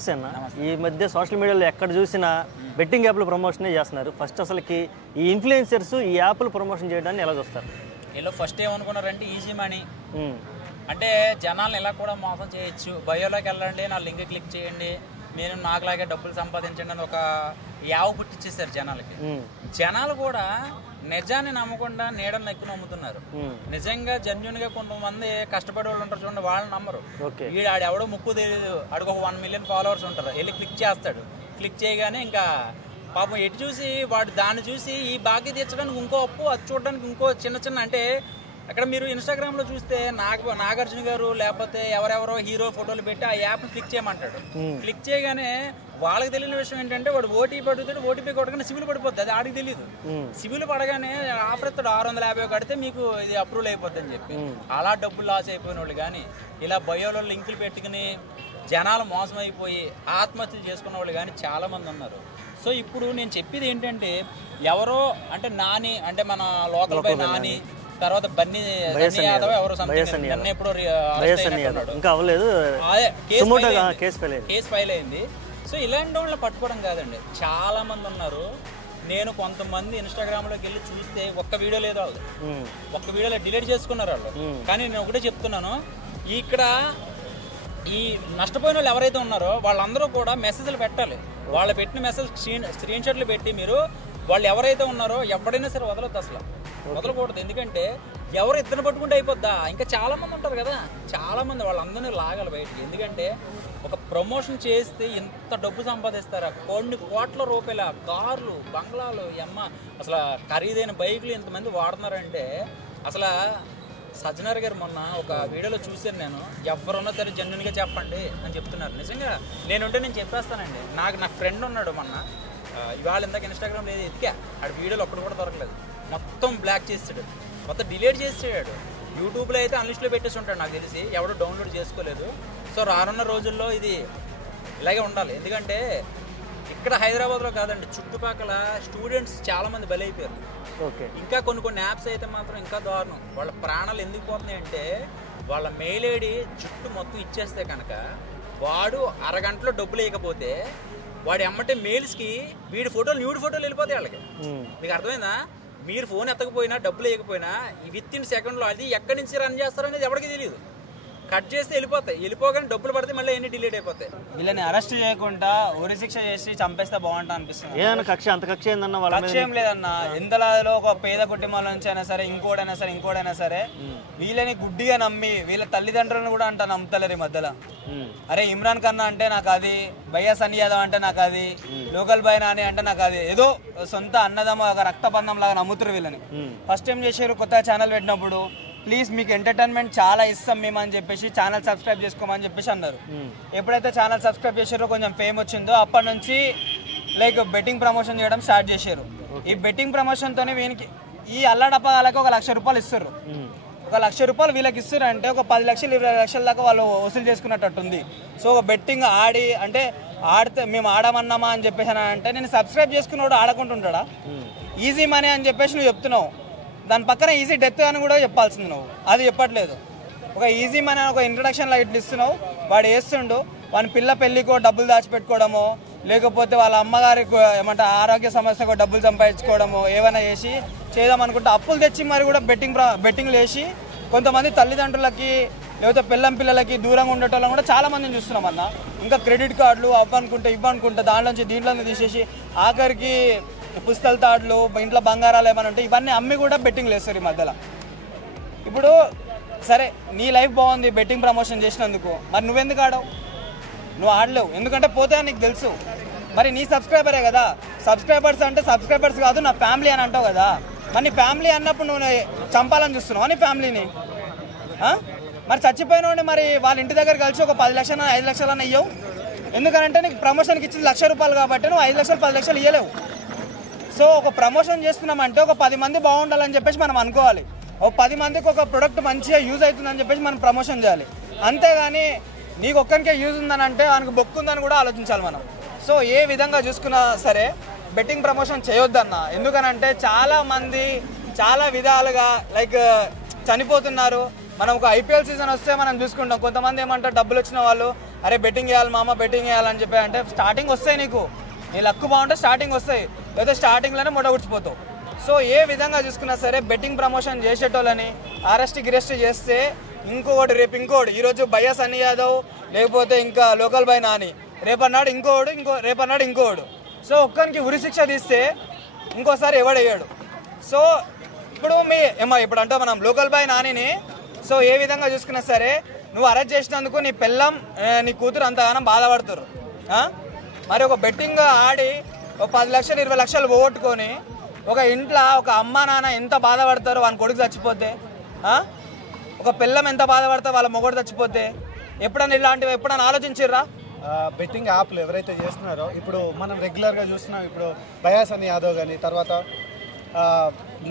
నమస్తే అన్న. ఈ మధ్య సోషల్ మీడియాలో ఎక్కడ చూసినా బెట్టింగ్ యాప్ల ప్రమోషనే చేస్తున్నారు. ఫస్ట్ అసలుకి ఈ ఇన్ఫ్లుయెన్సర్స్ ఈ యాప్ల ప్రమోషన్ చేయడాన్ని ఎలా చూస్తారు? వీళ్ళు ఫస్ట్ ఏమనుకున్నారంటే ఈజీ మనీ, అంటే జనాలను ఇలా కూడా మోసం చేయొచ్చు, బయోలోకి వెళ్ళండి, నా లింక్ క్లిక్ చేయండి, నేను నాకులాగే డబ్బులు సంపాదించండి అని ఒక యావ్ పుట్టించేశారు జనాలకి. జనాలు కూడా నిజాన్ని నమ్మకుండా నీడని ఎక్కువ నమ్ముతున్నారు. నిజంగా జెన్యూన్ గా కొంతమంది కష్టపడే వాళ్ళు ఉంటారు చూడండి, వాళ్ళని నమ్మరు. వీడు ఆడెవడో ముక్కు తెలియదు, ఆడికి ఒక 1 మిలియన్ ఫాలోవర్స్ ఉంటారు, వెళ్ళి క్లిక్ చేస్తాడు. క్లిక్ చేయగానే ఇంకా పాపం ఎటు చూసి వాడు దాన్ని చూసి ఈ బాకీ తీర్చడానికి ఇంకో అప్పు, అది చూడడానికి ఇంకో చిన్న చిన్న, అంటే అక్కడ మీరు ఇన్స్టాగ్రామ్ లో చూస్తే నాగార్జున గారు లేకపోతే ఎవరెవరో హీరో ఫోటోలు పెట్టి ఆ యాప్ క్లిక్ చేయమంటాడు. క్లిక్ చేయగానే వాళ్ళకి తెలియని విషయం ఏంటంటే వాడు ఓటీపీ అడుగుతాడు, ఓటీపీ కొట్టగానే సివిల్ పడిపోద్ది, అది ఆడికి తెలియదు. సివిల్ పడగానే ఆఫర్ ఇస్తాడు 650 కడితే మీకు ఇది అప్రూవల్ అయిపోద్ది అని చెప్పి అలా డబ్బులు లాస్ అయిపోయిన వాళ్ళు. కానీ ఇలా బయోలో లింకులు పెట్టుకుని జనాలు మోసం అయిపోయి ఆత్మహత్యలు చేసుకున్న వాళ్ళు కానీ చాలా మంది ఉన్నారు. సో ఇప్పుడు నేను చెప్పేది ఏంటంటే, ఎవరో అంటే నాని, అంటే మన లోకల్ బై నాని, తర్వాత బన్నీ యాదవ్ ఎవరో సంథింగ్ ఎప్పుడో కేసు ఫైల్ అయింది. సో ఇలాంటి వాళ్ళని పట్టుకోవడం కాదండి, చాలా మంది ఉన్నారు. నేను కొంతమంది ఇన్స్టాగ్రామ్ లోకి వెళ్ళి చూస్తే ఒక్క వీడియో లేదు వాళ్ళు, ఒక్క వీడియోలో డిలీట్ చేసుకున్నారు వాళ్ళు. కానీ నేను ఒకటే చెప్తున్నాను, ఇక్కడ ఈ నష్టపోయిన వాళ్ళు ఎవరైతే ఉన్నారో వాళ్ళందరూ కూడా మెసేజ్లు పెట్టాలి. వాళ్ళు పెట్టిన మెసేజ్ స్క్రీన్ షాట్లు పెట్టి మీరు వాళ్ళు ఎవరైతే ఉన్నారో ఎవరైనా సరే వదలొద్దు, అసలు వదలకూడదు. ఎందుకంటే ఎవరు ఇద్దరు పట్టుకుంటే అయిపోద్దా, ఇంకా చాలా మంది ఉంటారు కదా, చాలా మంది, వాళ్ళందరినీ లాగాలి బయటికి. ఎందుకంటే ఒక ప్రమోషన్ చేస్తే ఇంత డబ్బు సంపాదిస్తారా, కొన్ని కోట్ల రూపాయల కార్లు, బంగ్లాలు, అసలు ఖరీదైన బైకులు ఇంతమంది వాడుతున్నారంటే, అసలు సజ్జనర్ గారు మొన్న ఒక వీడియోలో చూసాను నేను, ఎవరున్నా సరే జెన్యూన్గా చెప్పండి అని చెప్తున్నారు. నిజంగా నేనుంటే నేను చెప్పేస్తానండి. నా ఫ్రెండ్ ఉన్నాడు మొన్న, ఇవాళ ఇందాక ఇన్స్టాగ్రామ్లో ఏది ఎతికా, ఆడు వీడియోలు ఒక్కడు కూడా దొరకలేదు, మొత్తం బ్లాక్ చేసాడు, మొత్తం డిలీట్ చేసాడు. యూట్యూబ్లో అయితే అన్లిస్ట్లో పెట్టేసి ఉంటాడు నాకు తెలిసి, ఎవడు డౌన్లోడ్ చేసుకోలేదు. సో రానున్న రోజుల్లో ఇది ఇలాగే ఉండాలి. ఎందుకంటే ఇక్కడ హైదరాబాద్లో కాదండి, చుట్టుపక్కల స్టూడెంట్స్ చాలామంది బలైపోయారు. ఇంకా కొన్ని యాప్స్ అయితే మాత్రం ఇంకా దారుణం. వాళ్ళ ప్రాణాలు ఎందుకు పోతున్నాయి అంటే, వాళ్ళ మెయిల్ ఐడి జుట్టు మొత్తం ఇచ్చేస్తే కనుక వాడు అరగంటలో డబ్బులు వేయకపోతే వాడు ఎమ్మటే మెయిల్స్కి న్యూడ్ ఫోటోలు వెళ్ళిపోతాయి వాళ్ళకి. మీకు అర్థమైందా? మీరు ఫోన్ ఎత్తకపోయినా డబ్బులు వేయకపోయినా విత్ ఇన్ సెకండ్లో అది ఎక్కడి నుంచి రన్ చేస్తారో అనేది ఎవరికి తెలియదు. కట్ చేస్తే వెళ్ళిపోతాయి, వెళ్ళిపోగానే డబ్బులు పడితే మళ్ళీ ఎన్ని డిలీట్ అయిపోతాయి. వీళ్ళని అరెస్ట్ చేయకుండా ఉరి శిక్ష చేసి చంపేస్తే బాగుంటా అనిపిస్తుంది. కక్ష ఏందన్న, కక్ష ఏం లేదన్న. ఎంతలాలో ఒక పేద కుటుంబాల నుంచి అయినా సరే, ఇంకోటైనా సరే వీళ్ళని గుడ్డిగా నమ్మి వీళ్ళ తల్లిదండ్రులను కూడా నమ్ముతలేరు ఈ మధ్యలో. అరే ఇమ్రాన్ ఖన్నా అంటే నాకు అది, భయ్యా సన్నీ యాదవ్ అంటే నాకు అది, లోకల్ బాయ్ నాని అంటే నాకు అది, ఏదో సొంత అన్నదమ్మ ఒక రక్తబంధం లాగా నమ్ముతారు వీళ్ళని. ఫస్ట్ ఏం చేశారు, కొత్త ఛానల్ పెట్టినప్పుడు ప్లీజ్ మీకు ఎంటర్టైన్మెంట్ చాలా ఇస్తాం మేము అని చెప్పేసి ఛానల్ సబ్స్క్రైబ్ చేసుకోమని చెప్పేసి అన్నారు. ఎప్పుడైతే ఛానల్ సబ్స్క్రైబ్ చేశారో, కొంచెం ఫేమ్ వచ్చిందో, అప్పటి నుంచి లైక్ బెట్టింగ్ ప్రమోషన్ చేయడం స్టార్ట్ చేశారు. ఈ బెట్టింగ్ ప్రమోషన్తోనే వీనికి ఈ అల్లడపగాలకి 1 లక్ష రూపాయలు ఇస్తారు. 1 లక్ష రూపాయలు వీళ్ళకి ఇస్తారు అంటే ఒక 10 లక్షలు 20 లక్షల దాకా వాళ్ళు వసూలు చేసుకున్నట్టుంది. సో ఒక బెట్టింగ్ ఆడి, అంటే ఆడితే మేము ఆడమన్నామా అని చెప్పేసి అంటే, నేను సబ్స్క్రైబ్ చేసుకున్నాడు ఆడకుంటుంటాడా? ఈజీ మనీ అని చెప్పేసి నువ్వు చెప్తున్నావు, దాని పక్కన ఈజీ డెత్ అని కూడా చెప్పాల్సింది నువ్వు, అది చెప్పట్లేదు. ఒక ఈజీ మనీ ఒక ఇంట్రడక్షన్ లైట్లు ఇస్తున్నావు, వాడు వేస్తుండు, వాని పిల్ల పెళ్ళికో డబ్బులు దాచిపెట్టుకోవడమో, లేకపోతే వాళ్ళ అమ్మగారికి ఏమంటే ఆరోగ్య సమస్యకో డబ్బులు సంపాదించుకోవడమో ఏమైనా చేసి చేద్దామనుకుంటే అప్పులు తెచ్చి మరి కూడా బెట్టింగ్లు వేసి కొంతమంది తల్లిదండ్రులకి లేకపోతే పిల్లలకి దూరంగా ఉండేటోళ్ళని కూడా చాలా మందిని చూస్తున్నాం అన్న. ఇంకా క్రెడిట్ కార్డులు ఇవ్వనుకుంటే దాంట్లోంచి దీంట్లోంచి తీసేసి ఆఖరికి పుస్తల తాడులు, ఇంట్లో బంగారాలు ఏమైనా ఉంటే ఇవన్నీ అమ్మి కూడా బెట్టింగ్లు వేస్తారు ఈ మధ్యలో. ఇప్పుడు సరే నీ లైఫ్ బాగుంది బెట్టింగ్ ప్రమోషన్ చేసినందుకు, మరి నువ్వెందుకు ఆడవు? నువ్వు ఆడలేవు, ఎందుకంటే పోతే నీకు తెలుసు. మరి నీ సబ్స్క్రైబరే కదా, సబ్స్క్రైబర్స్ అంటే సబ్స్క్రైబర్స్ కాదు నా ఫ్యామిలీ అని అంటావు కదా. మరి నీ ఫ్యామిలీ అన్నప్పుడు నువ్వు చంపాలని చూస్తున్నావు నీ ఫ్యామిలీని. మరి చచ్చిపోయినోడిని మరి వాళ్ళ ఇంటి దగ్గర కలిసి ఒక 10 లక్షలు 5 లక్షలన్నా ఇవ్వవు. ఎందుకంటే నీకు ప్రమోషన్కి ఇచ్చింది 1 లక్ష రూపాయలు కాబట్టి నువ్వు 5 లక్షలు 10 లక్షలు ఇవ్వలేవు. సో ఒక ప్రమోషన్ చేస్తున్నామంటే ఒక 10 మంది బాగుండాలని చెప్పేసి మనం అనుకోవాలి. ఒక 10 మందికి ఒక ప్రొడక్ట్ మంచిగా యూజ్ అవుతుందని చెప్పేసి మనం ప్రమోషన్ చేయాలి. అంతేగాని నీకు ఒక్కరికే యూజ్ ఉందని అంటే వానికి బొక్కుందని కూడా ఆలోచించాలి మనం. సో ఏ విధంగా చూసుకున్నా సరే బెట్టింగ్ ప్రమోషన్ చేయొద్దన్న. ఎందుకనంటే చాలామంది చాలా విధాలుగా లైక్ చనిపోతున్నారు. మనం ఒక ఐపీఎల్ సీజన్ వస్తే మనం చూసుకుంటాం, కొంతమంది ఏమంటారు డబ్బులు వచ్చిన వాళ్ళు అరే బెట్టింగ్ వేయాలి మామ బెట్టింగ్ వేయాలని చెప్పి అంటే స్టార్టింగ్ వస్తాయి నీకు, నీ లక్ బాగుంటే స్టార్టింగ్ వస్తాయి, లేదా స్టార్టింగ్లోనే మొట్ట కూర్చిపోతావు. సో ఏ విధంగా చూసుకున్నా సరే బెట్టింగ్ ప్రమోషన్ చేసేటోళ్ళని గిరెస్ట్ చేస్తే ఇంకొకటి రేపు ఇంకోటి, ఈరోజు భయ్యా సన్నీ యాదవ్ లేకపోతే ఇంకా లోకల్ బాయ్ నాని, రేపన్నాడు ఇంకోడు. సో ఒక్కరికి ఉరిశిక్ష తీస్తే ఇంకోసారి ఎవడయ్యాడు. సో ఇప్పుడు ఇప్పుడు అంటే మనం లోకల్ బాయ్ నానిని సో ఏ విధంగా చూసుకున్నా సరే నువ్వు అరెస్ట్ చేసినందుకు నీ పెళ్ళం నీ కూతురు అంతగానో బాధపడుతురు. మరి ఒక బెట్టింగ్ ఆడి ఒక 10 లక్షలు 20 లక్షలు పోగొట్టుకొని ఒక ఇంట్లో ఒక అమ్మ నాన్న ఎంత బాధపడతారో వాళ్ళ కొడుకు చచ్చిపోతే, ఒక పిల్లం ఎంత బాధపడతారో వాళ్ళ మొగడు చచ్చిపోతే, ఎప్పుడైనా ఆలోచించిర్రా? బెట్టింగ్ యాప్లు ఎవరైతే చేస్తున్నారో ఇప్పుడు మనం రెగ్యులర్గా చూస్తున్నాం. ఇప్పుడు భయ్యా సన్నీ యాదవ్ కానీ, తర్వాత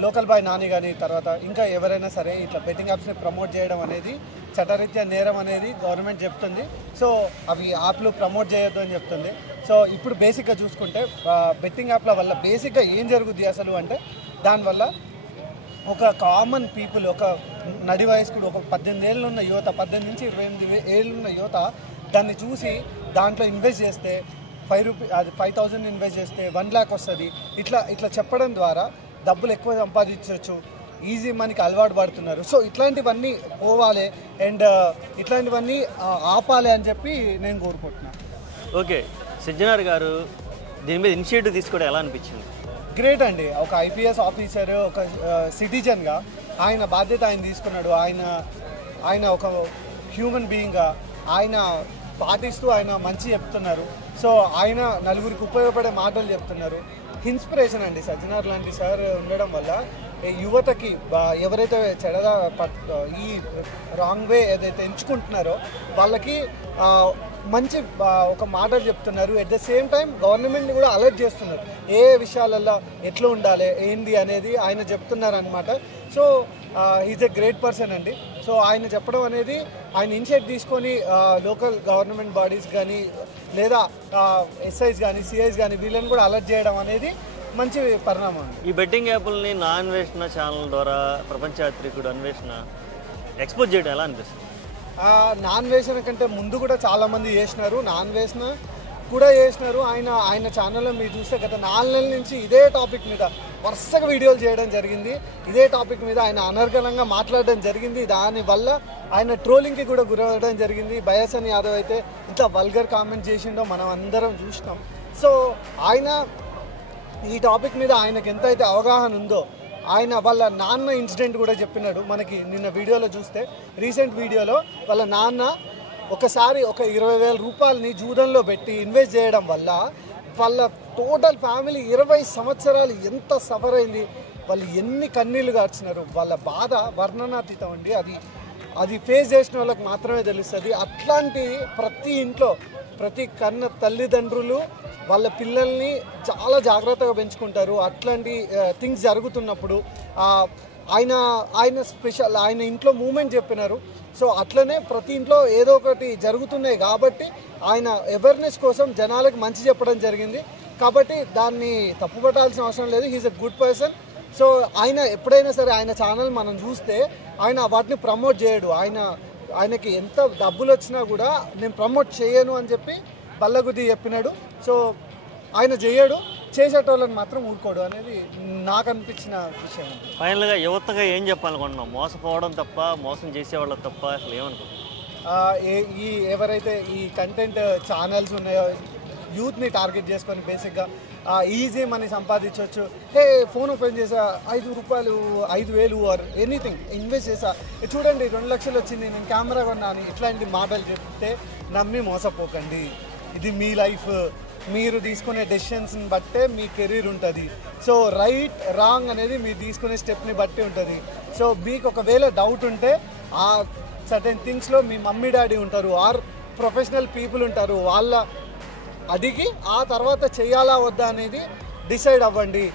లోకల్ బాయ్ నాని కానీ, తర్వాత ఇంకా ఎవరైనా సరే ఇట్లా బెట్టింగ్ యాప్స్ని ప్రమోట్ చేయడం అనేది చట్టరీత్యా నేరం అనేది గవర్నమెంట్ చెప్తుంది. సో అవి యాప్లు ప్రమోట్ చేయొద్దు అని చెప్తుంది. సో ఇప్పుడు బేసిక్గా చూసుకుంటే బెట్టింగ్ యాప్ల వల్ల బేసిక్గా ఏం జరుగుద్ది అసలు అంటే, దానివల్ల ఒక కామన్ పీపుల్, ఒక నడి వయస్కుడు, ఒక 18 ఏళ్ళు ఉన్న యువత, 18 నుంచి 28 ఏళ్ళు ఉన్న యువత దాన్ని చూసి దాంట్లో ఇన్వెస్ట్ చేస్తే 5,000 ఇన్వెస్ట్ చేస్తే 1 lakh వస్తుంది. ఇట్లా చెప్పడం ద్వారా డబ్బులు ఎక్కువ సంపాదించవచ్చు, ఈజీ మనీకి అలవాటు పడుతున్నారు. సో ఇట్లాంటివన్నీ పోవాలి అండ్ ఇట్లాంటివన్నీ ఆపాలి అని చెప్పి నేను కోరుకుంటున్నాను. ఓకే, సజ్జనార్ గారు దీని మీద ఇనిషియేటివ్ తీసుకోవడం ఎలా అనిపించింది? గ్రేట్ అండి. ఒక ఐపీఎస్ ఆఫీసర్, ఒక సిటిజన్గా ఆయన బాధ్యత ఆయన తీసుకున్నాడు. ఆయన ఒక హ్యూమన్ బీయింగ్గా ఆయన పాటిస్తూ ఆయన మంచి చెప్తున్నారు. సో ఆయన నలుగురికి ఉపయోగపడే మాటలు చెప్తున్నారు. ఇన్స్పిరేషన్ అండి. సజ్జనార్ లాంటి సార్ ఉండడం వల్ల యువతకి ఎవరైతే చెడగా ఈ రాంగ్ వే ఏదైతే ఎంచుకుంటున్నారో వాళ్ళకి మంచి ఒక మాటలు చెప్తున్నారు. ఎట్ ద సేమ్ టైం గవర్నమెంట్ని కూడా అలర్ట్ చేస్తున్నారు. ఏ విషయాలలో ఎట్లా ఉండాలి ఏంది అనేది ఆయన చెప్తున్నారు అనమాట. So is a great person అండి. సో ఆయన చెప్పడం అనేది ఆయన ఇనిషియేట్ తీసుకొని లోకల్ గవర్నమెంట్ బాడీస్ కానీ లేదా ఎస్ఐస్ కానీ సిఐస్ కానీ వీళ్ళని కూడా అలర్ట్ చేయడం అనేది మంచి పరిణామం. ఈ బెట్టింగ్ యాప్లని నాన్వేషణ ఛానల్ ద్వారా ప్రపంచయాత్రికుడు అన్వేషణ ఎక్స్పోజ్ చేయడం ఎలా అనిపిస్తుంది? నాన్వేషణ కంటే ముందు కూడా చాలామంది చేసినారు, నాన్వేషణ కూడా చేసినారు. ఆయన ఛానల్లో మీరు చూస్తే గత 4 నెలల నుంచి ఇదే టాపిక్ మీద వరుసగా వీడియోలు చేయడం జరిగింది. ఇదే టాపిక్ మీద ఆయన అనర్గళంగా మాట్లాడడం జరిగింది. దానివల్ల ఆయన ట్రోలింగ్కి కూడా గురవడం జరిగింది. భయ్యా సన్నీ యాదవ్ అయితే ఇంత వల్గర్ కామెంట్ చేసిండో మనం అందరం చూసినాం. సో ఆయన ఈ టాపిక్ మీద ఆయనకు ఎంతైతే అవగాహన ఉందో, ఆయన వాళ్ళ నాన్న ఇన్సిడెంట్ కూడా చెప్పినాడు మనకి నిన్న వీడియోలో చూస్తే. రీసెంట్ వీడియోలో వాళ్ళ నాన్న ఒకసారి ఒక 20,000 రూపాయలని జూదంలో పెట్టి ఇన్వెస్ట్ చేయడం వల్ల వాళ్ళ టోటల్ ఫ్యామిలీ 20 సంవత్సరాలు ఎంత సఫర్ అయింది, వాళ్ళు ఎన్ని కన్నీళ్ళు కార్చినారు. వాళ్ళ బాధ వర్ణనాతీతం అండి. అది ఫేస్ చేసిన వాళ్ళకి మాత్రమే తెలుస్తుంది. అట్లాంటి ప్రతి ఇంట్లో ప్రతి కన్న తల్లిదండ్రులు వాళ్ళ పిల్లల్ని చాలా జాగ్రత్తగా పెంచుకుంటారు. అట్లాంటి థింగ్స్ జరుగుతున్నప్పుడు ఆయన స్పెషల్ ఆయన ఇంట్లో మూమెంట్ చెప్పినారు. సో అట్లనే ప్రతి ఇంట్లో ఏదో ఒకటి జరుగుతున్నాయి కాబట్టి ఆయన అవేర్నెస్ కోసం జనాలకు మంచి చెప్పడం జరిగింది. కాబట్టి దాన్ని తప్పుపట్టాల్సిన అవసరం లేదు. He is a good person. So ఆయన ఎప్పుడైనా సరే ఆయన ఛానల్ మనం చూస్తే ఆయన వాటిని ప్రమోట్ చేయడు. ఆయనకి ఎంత డబ్బులు వచ్చినా కూడా నేను ప్రమోట్ చేయను అని చెప్పి బల్లగుద్ది చెప్పినాడు. సో ఆయన చేయడు, చేసేటోళ్ళని మాత్రం ఊరుకోడు అనేది నాకు అనిపించిన విషయం. ఫైనల్గా యువతగా ఏం చెప్పాలనుకుంటున్నాం? మోసపోవడం తప్ప, మోసం చేసేవాళ్ళ తప్ప అసలు ఏమనుకుంటున్నాం? ఎవరైతే ఈ కంటెంట్ ఛానల్స్ ఉన్నాయో యూత్ని టార్గెట్ చేసుకొని బేసిక్గా ఈజీ మనీ సంపాదించవచ్చు. ఫోన్ ఓపెన్ చేసా 5 రూపాయలు 5,000 ఆర్ ఎనీథింగ్ ఇన్వెస్ట్ చేసా, చూడండి 2 లక్షలు వచ్చింది, నేను కెమెరా కొన్నాను, ఇట్లాంటి మాటలు చెప్తే నమ్మి మోసపోకండి. ఇది మీ లైఫ్, మీరు తీసుకునే డెసిషన్స్ని బట్టే మీ కెరీర్ ఉంటుంది. సో రైట్ రాంగ్ అనేది మీరు తీసుకునే స్టెప్ని బట్టి ఉంటుంది. సో మీకు ఒకవేళ డౌట్ ఉంటే ఆ సర్టెన్ థింగ్స్లో మీ మమ్మీ డాడీ ఉంటారు ఆర్ ప్రొఫెషనల్ పీపుల్ ఉంటారు, వాళ్ళ అడిగి ఆ తర్వాత చేయాలా వద్దా అనేది డిసైడ్ అవ్వండి.